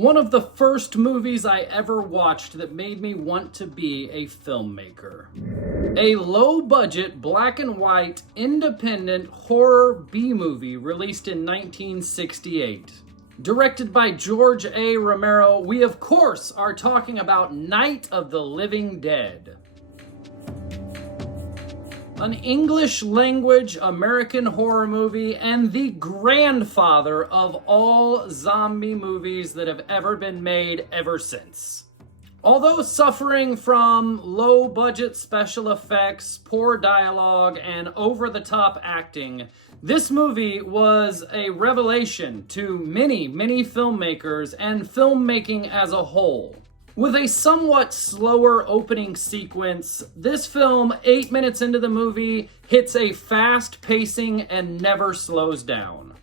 One of the first movies I ever watched that made me want to be a filmmaker. A low-budget, black and white, independent horror B-movie released in 1968. Directed by George A. Romero, we of course are talking about Night of the Living Dead. An English-language American horror movie and the grandfather of all zombie movies that have ever been made ever since. Although suffering from low-budget special effects, poor dialogue, and over-the-top acting, this movie was a revelation to many, many filmmakers and filmmaking as a whole. With a somewhat slower opening sequence, this film, 8 minutes into the movie, hits a fast pacing and never slows down.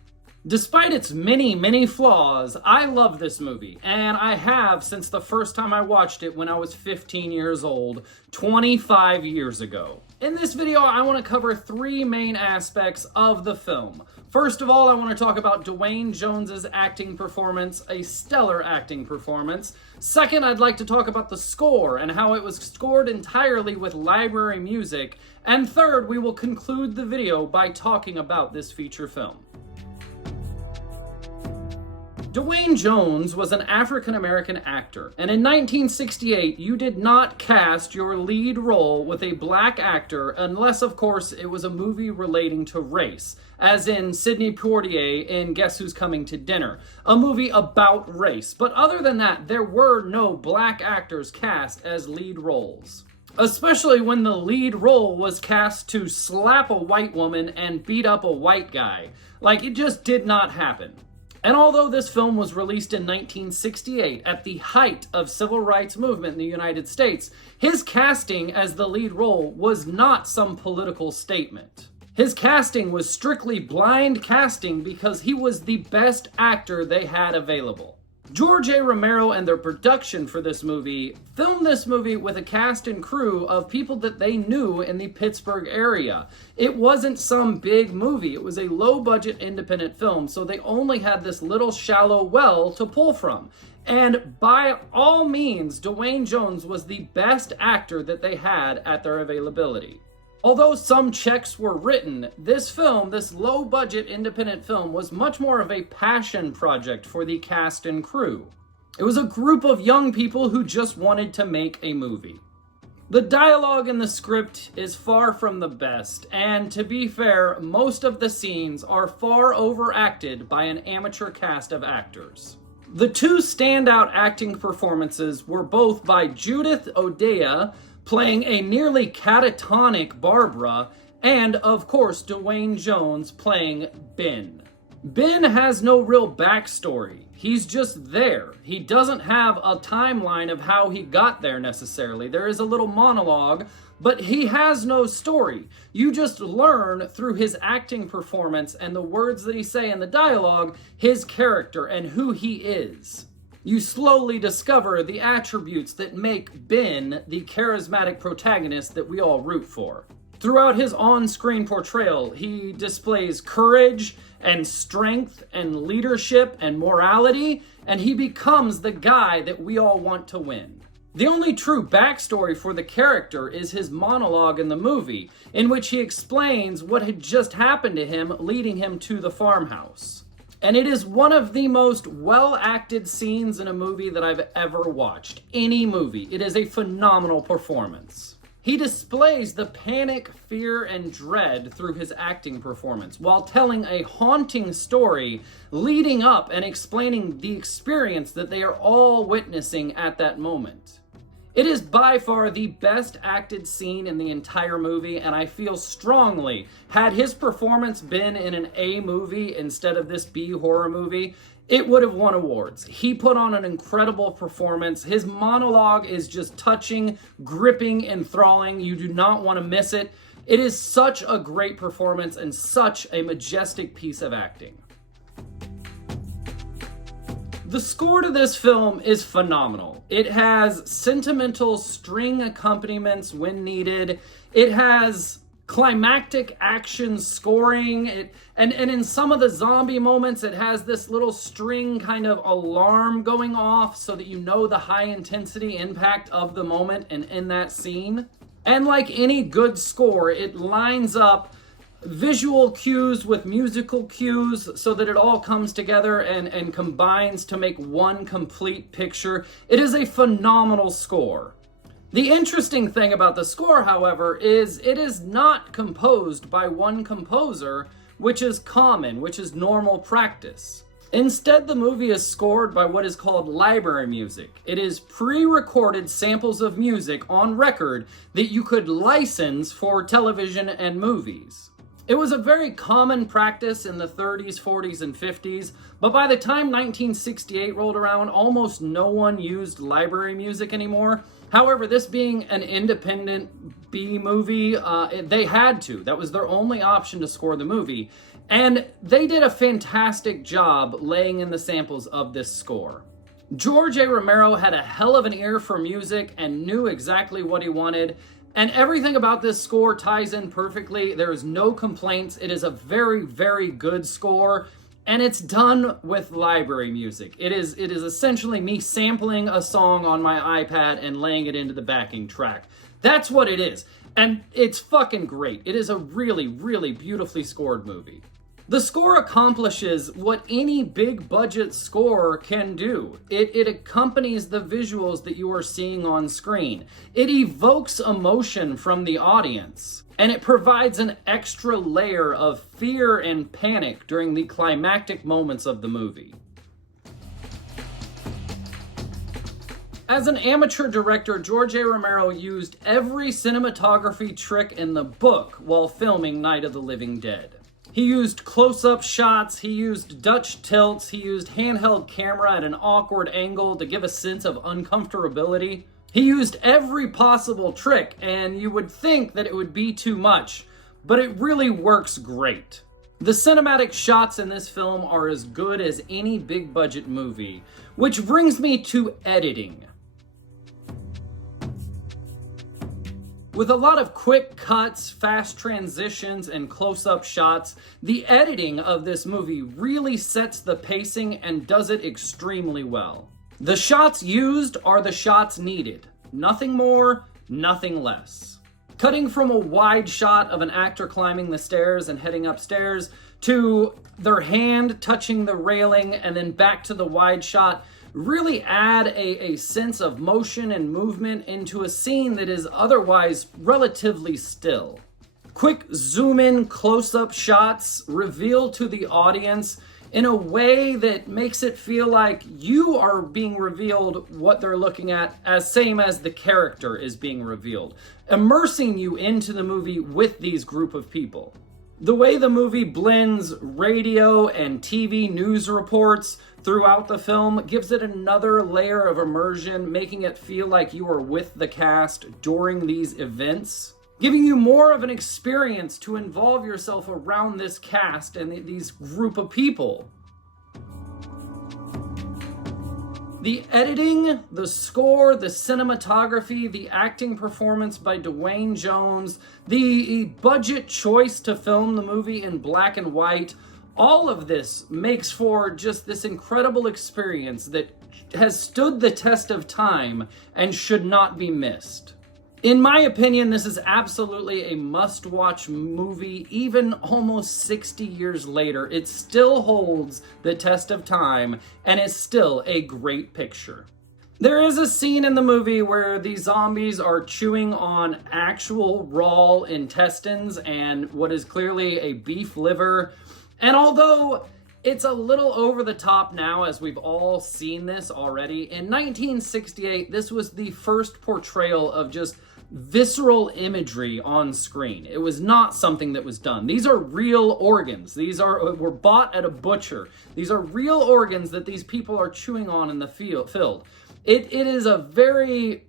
Despite its many, many flaws, I love this movie, and I have since the first time I watched it when I was 15 years old, 25 years ago. In this video, I want to cover 3 main aspects of the film. First of all, I want to talk about Duane Jones's acting performance, a stellar acting performance. Second, I'd like to talk about the score and how it was scored entirely with library music. And third, we will conclude the video by talking about this feature film. Duane Jones was an African-American actor, and in 1968, you did not cast your lead role with a black actor unless, of course, it was a movie relating to race, as in Sidney Poitier in Guess Who's Coming to Dinner, a movie about race. But other than that, there were no black actors cast as lead roles. Especially when the lead role was cast to slap a white woman and beat up a white guy. Like, it just did not happen. And although this film was released in 1968, at the height of civil rights movement in the United States, his casting as the lead role was not some political statement. His casting was strictly blind casting because he was the best actor they had available. George A. Romero and their production for this movie filmed this movie with a cast and crew of people that they knew in the Pittsburgh area. It wasn't some big movie. It was a low-budget independent film, so they only had this little shallow well to pull from. And by all means, Duane Jones was the best actor that they had at their availability. Although some checks were written, this film, this low-budget independent film, was much more of a passion project for the cast and crew. It was a group of young people who just wanted to make a movie. The dialogue in the script is far from the best, and to be fair, most of the scenes are far overacted by an amateur cast of actors. The 2 standout acting performances were both by Judith O'Dea, playing a nearly catatonic Barbara, and, of course, Duane Jones playing Ben. Ben has no real backstory. He's just there. He doesn't have a timeline of how he got there necessarily. There is a little monologue, but he has no story. You just learn through his acting performance and the words that he say in the dialogue, his character and who he is. You slowly discover the attributes that make Ben the charismatic protagonist that we all root for. Throughout his on-screen portrayal, he displays courage and strength and leadership and morality, and he becomes the guy that we all want to win. The only true backstory for the character is his monologue in the movie, in which he explains what had just happened to him, leading him to the farmhouse. And it is one of the most well-acted scenes in a movie that I've ever watched. Any movie. It is a phenomenal performance. He displays the panic, fear, and dread through his acting performance while telling a haunting story leading up and explaining the experience that they are all witnessing at that moment. It is by far the best acted scene in the entire movie, and I feel strongly, had his performance been in an A movie instead of this B horror movie, it would have won awards. He put on an incredible performance. His monologue is just touching, gripping, enthralling. You do not want to miss it. It is such a great performance and such a majestic piece of acting. The score to this film is phenomenal. It has sentimental string accompaniments when needed. It has climactic action scoring. And in some of the zombie moments, it has this little string kind of alarm going off so that you know the high intensity impact of the moment and in that scene. And like any good score, it lines up visual cues with musical cues so that it all comes together and combines to make one complete picture. It is a phenomenal score. The interesting thing about the score, however, is it is not composed by one composer, which is common, which is normal practice. Instead, the movie is scored by what is called library music. It is pre-recorded samples of music on record that you could license for television and movies. It was a very common practice in the 30s, 40s, and 50s, but by the time 1968 rolled around, almost no one used library music anymore. However, this being an independent B movie, they had to. That was their only option to score the movie. And they did a fantastic job laying in the samples of this score. George A. Romero had a hell of an ear for music and knew exactly what he wanted. And everything about this score ties in perfectly. There is no complaints. It is a very, very good score. And it's done with library music. It is essentially me sampling a song on my iPad and laying it into the backing track. That's what it is. And it's fucking great. It is a really, really beautifully scored movie. The score accomplishes what any big budget score can do. It accompanies the visuals that you are seeing on screen. It evokes emotion from the audience. And it provides an extra layer of fear and panic during the climactic moments of the movie. As an amateur director, George A. Romero used every cinematography trick in the book while filming Night of the Living Dead. He used close-up shots, he used Dutch tilts, he used handheld camera at an awkward angle to give a sense of uncomfortability. He used every possible trick, and you would think that it would be too much, but it really works great. The cinematic shots in this film are as good as any big-budget movie, which brings me to editing. With a lot of quick cuts, fast transitions, and close-up shots, the editing of this movie really sets the pacing and does it extremely well. The shots used are the shots needed. Nothing more, nothing less. Cutting from a wide shot of an actor climbing the stairs and heading upstairs to their hand touching the railing and then back to the wide shot really add a sense of motion and movement into a scene that is otherwise relatively still. Quick zoom-in close-up shots reveal to the audience in a way that makes it feel like you are being revealed what they're looking at, as same as the character is being revealed, immersing you into the movie with these group of people. The way the movie blends radio and TV news reports throughout the film gives it another layer of immersion, making it feel like you are with the cast during these events, giving you more of an experience to involve yourself around this cast and these group of people. The editing, the score, the cinematography, the acting performance by Duane Jones, the budget choice to film the movie in black and white, all of this makes for just this incredible experience that has stood the test of time and should not be missed. In my opinion, this is absolutely a must-watch movie. Even almost 60 years later, it still holds the test of time and is still a great picture. There is a scene in the movie where the zombies are chewing on actual raw intestines and what is clearly a beef liver. And although it's a little over the top now, as we've all seen this already, in 1968, this was the first portrayal of just visceral imagery on screen. It was not something that was done. These are real organs. Were bought at a butcher. These are real organs that these people are chewing on in the field. It is a very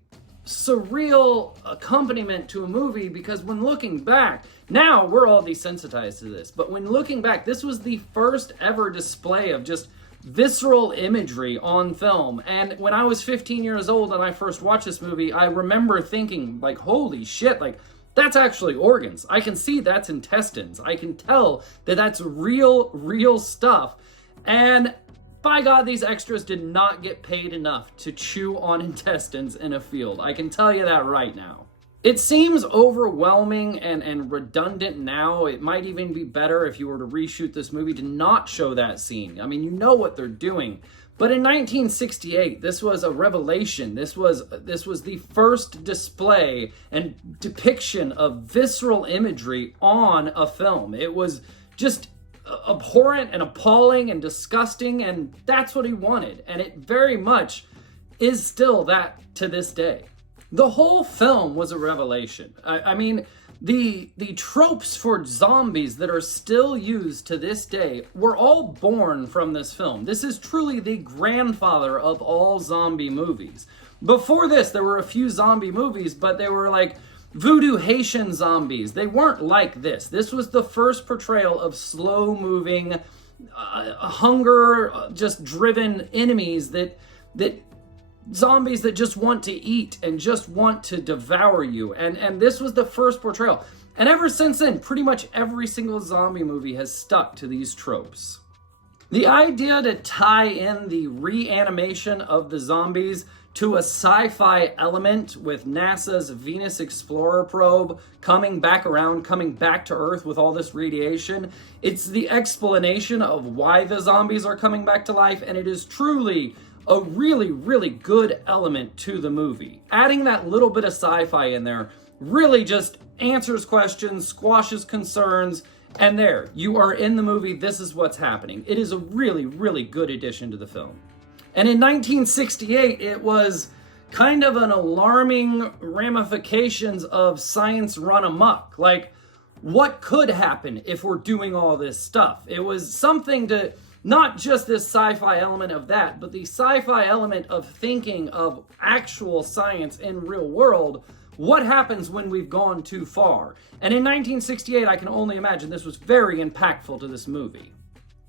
surreal accompaniment to a movie, because when looking back, now we're all desensitized to this, but when looking back, this was the first ever display of just visceral imagery on film. And when I was 15 years old and I first watched this movie, I remember thinking, like, holy shit, like, that's actually organs. I can see that's intestines. I can tell that that's real stuff. And by God, these extras did not get paid enough to chew on intestines in a field. I can tell you that right now. It seems overwhelming and redundant now. It might even be better if you were to reshoot this movie to not show that scene. I mean, you know what they're doing. But in 1968, this was a revelation. This was the first display and depiction of visceral imagery on a film. It was just abhorrent and appalling and disgusting, and that's what he wanted. And it very much is still that to this day. The whole film was a revelation. I mean, the tropes for zombies that are still used to this day were all born from this film. This is truly the grandfather of all zombie movies. Before this, there were a few zombie movies, but they were like voodoo Haitian zombies. They weren't like this. This was the first portrayal of slow-moving, hunger, just driven enemies that zombies that just want to eat and just want to devour you. And this was the first portrayal. And ever since then, pretty much every single zombie movie has stuck to these tropes. The idea to tie in the reanimation of the zombies to a sci-fi element with NASA's Venus Explorer probe coming back around, coming back to Earth with all this radiation, it's the explanation of why the zombies are coming back to life, and it is truly a really good element to the movie. Adding that little bit of sci-fi in there really just answers questions, squashes concerns, and there, you are in the movie. This is what's happening. It is a really good addition to the film. And in 1968, it was kind of an alarming ramifications of science run amok. Like, what could happen if we're doing all this stuff? It was something to not just this sci-fi element of that, but the sci-fi element of thinking of actual science in real world. What happens when we've gone too far? And in 1968, I can only imagine this was very impactful to this movie.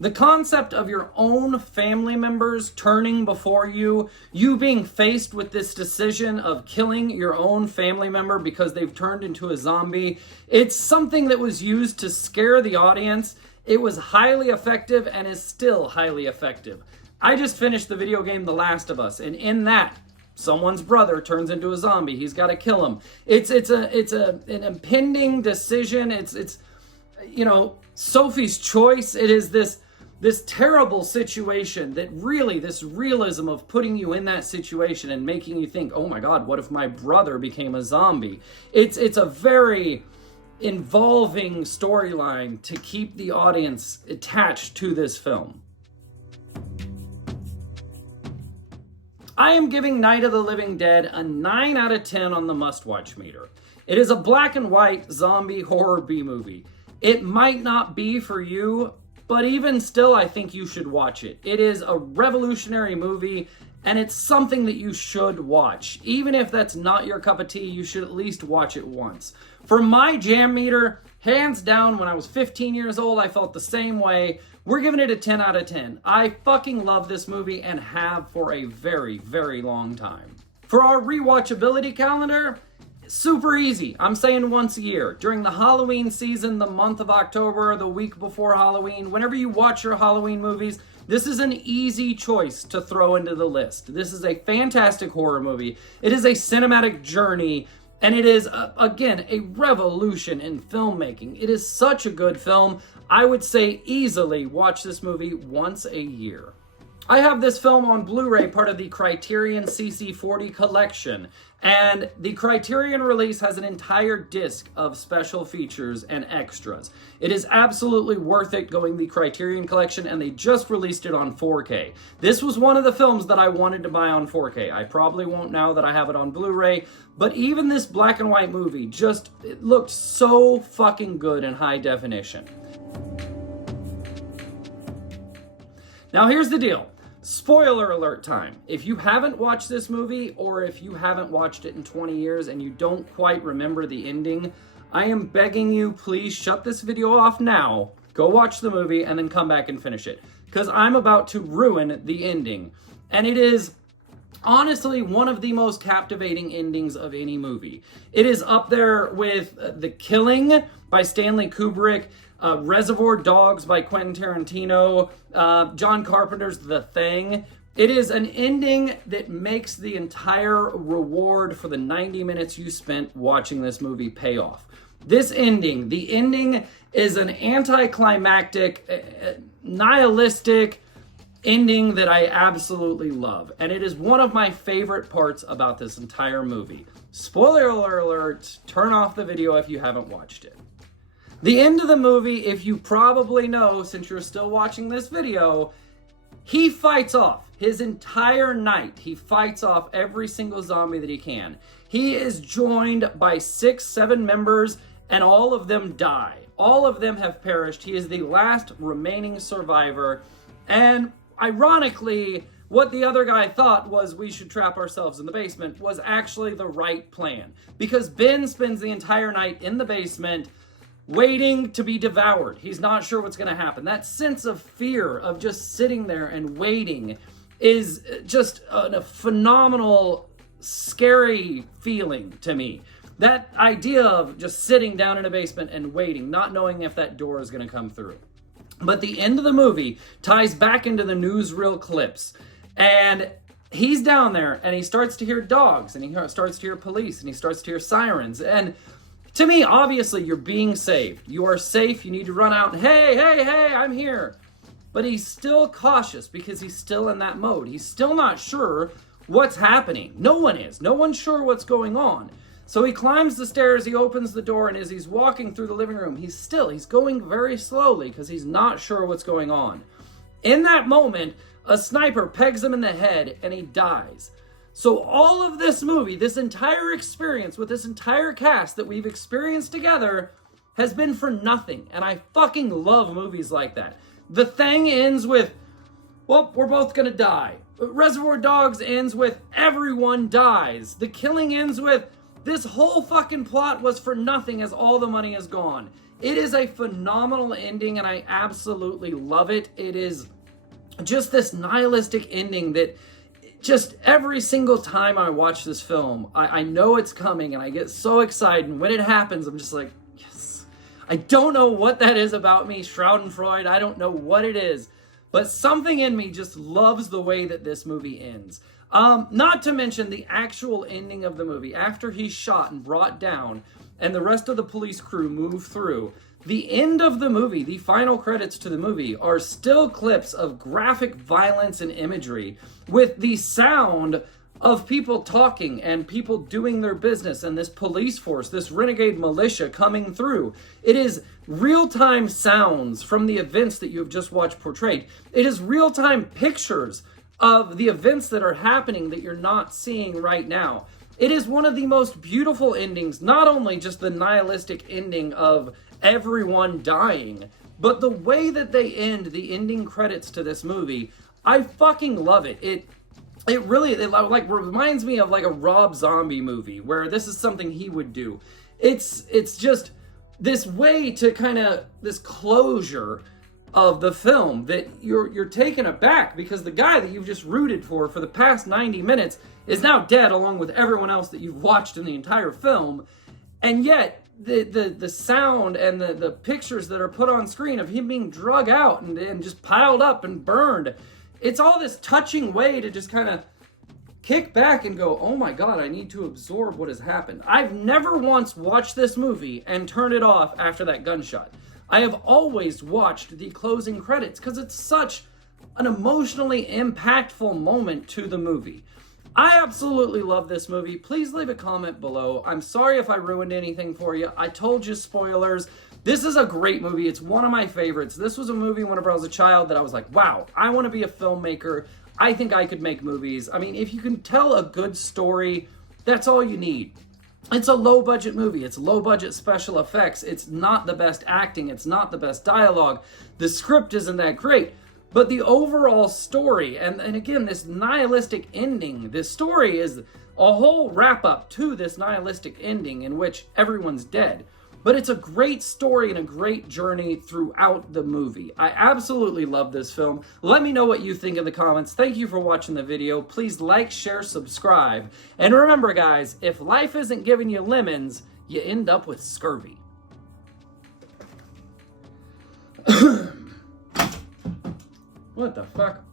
The concept of your own family members turning before you being faced with this decision of killing your own family member because they've turned into a zombie, it's something that was used to scare the audience. It was highly effective and is still highly effective. I just finished the video game The Last of Us, and in that, someone's brother turns into a zombie. He's got to kill him. It's an impending decision. It's you know, Sophie's choice. It is this terrible situation that really, this realism of putting you in that situation and making you think, oh my God, what if my brother became a zombie? It's a very involving storyline to keep the audience attached to this film. I am giving Night of the Living Dead a 9 out of 10 on the must-watch meter. It is a black and white zombie horror B-movie. It might not be for you, but even still, I think you should watch it. It is a revolutionary movie, and it's something that you should watch. Even if that's not your cup of tea, you should at least watch it once. For my jam meter, hands down, when I was 15 years old, I felt the same way. We're giving it a 10 out of 10. I fucking love this movie and have for a very long time. For our rewatchability calendar, super easy. I'm saying once a year. During the Halloween season, the month of October, the week before Halloween, whenever you watch your Halloween movies, this is an easy choice to throw into the list. This is a fantastic horror movie. It is a cinematic journey, and it is, again, a revolution in filmmaking. It is such a good film. I would say easily watch this movie once a year. I have this film on Blu-ray, part of the Criterion CC40 collection, and the Criterion release has an entire disc of special features and extras. It is absolutely worth it going the Criterion collection, and they just released it on 4K. This was one of the films that I wanted to buy on 4K. I probably won't now that I have it on Blu-ray, but even this black and white movie it looked so fucking good in high definition. Now here's the deal. Spoiler alert time. If you haven't watched this movie, or if you haven't watched it in 20 years and you don't quite remember the ending, I am begging you, please shut this video off now, go watch the movie, and then come back and finish it. Because I'm about to ruin the ending. And it is honestly one of the most captivating endings of any movie. It is up there with The Killing by Stanley Kubrick, Reservoir Dogs by Quentin Tarantino, John Carpenter's The Thing. It is an ending that makes the entire reward for the 90 minutes you spent watching this movie pay off. This ending, the ending is an anticlimactic, nihilistic ending that I absolutely love. And it is one of my favorite parts about this entire movie. Spoiler alert, turn off the video if you haven't watched it. The end of the movie, if you probably know since you're still watching this video, he fights off his entire night. He fights off every single zombie that he can. He is joined by 6-7 members and all of them die. All of them have perished. He is the last remaining survivor. And ironically, what the other guy thought was we should trap ourselves in the basement was actually the right plan. Because Ben spends the entire night in the basement waiting to be devoured. He's not sure what's going to happen. That sense of fear of just sitting there and waiting is just a phenomenal, scary feeling to me. That idea of just sitting down in a basement and waiting, not knowing if that door is going to come through. But the end of the movie ties back into the newsreel clips. And he's down there and he starts to hear dogs and he starts to hear police and he starts to hear sirens. And to me, obviously, you're being saved. You are safe. You need to run out and, hey, I'm here. But he's still cautious because he's still in that mode. He's still not sure what's happening. No one is. No one's sure what's going on. So he climbs the stairs, he opens the door, and as he's walking through the living room, he's going very slowly because he's not sure what's going on. In that moment, a sniper pegs him in the head and he dies. So all of this movie, this entire experience with this entire cast that we've experienced together has been for nothing. And I fucking love movies like that. The Thing ends with, well, we're both gonna die. Reservoir Dogs ends with, everyone dies. The Killing ends with, this whole fucking plot was for nothing as all the money is gone. It is a phenomenal ending and I absolutely love it. It is just this nihilistic ending that just every single time I watch this film, I know it's coming and I get so excited. And when it happens, I'm just like, yes. I don't know what that is about me, Schadenfreude. I don't know what it is. But something in me just loves the way that this movie ends. Not to mention the actual ending of the movie. After he's shot and brought down and the rest of the police crew move through, the end of the movie, the final credits to the movie, are still clips of graphic violence and imagery with the sound of people talking and people doing their business and this police force, this renegade militia coming through. It is real-time sounds from the events that you've just watched portrayed. It is real-time pictures of the events that are happening that you're not seeing right now. It is one of the most beautiful endings, not only just the nihilistic ending of everyone dying, but the way that they end the ending credits to this movie, I fucking love it. It really like reminds me of like a Rob Zombie movie where this is something he would do. It's just this way to kind of this closure of the film that you're taken aback because the guy that you've just rooted for the past 90 minutes is now dead along with everyone else that you've watched in the entire film. And yet the sound and the pictures that are put on screen of him being drug out and just piled up and burned, it's all this touching way to just kind of kick back and go, oh my God, I need to absorb what has happened. I've never once watched this movie and turned it off after that gunshot. I have always watched the closing credits because it's such an emotionally impactful moment to the movie. I absolutely love this movie. Please leave a comment below. I'm sorry if I ruined anything for you. I told you spoilers. This is a great movie. It's one of my favorites. This was a movie whenever I was a child that I was like, wow, I want to be a filmmaker. I think I could make movies. I mean, if you can tell a good story, that's all you need. It's a low-budget movie. It's low-budget special effects. It's not the best acting. It's not the best dialogue. The script isn't that great. But the overall story, and again, this nihilistic ending, this story is a whole wrap-up to this nihilistic ending in which everyone's dead. But it's a great story and a great journey throughout the movie. I absolutely love this film. Let me know what you think in the comments. Thank you for watching the video. Please like, share, subscribe. And remember, guys, if life isn't giving you lemons, you end up with scurvy. What the fuck?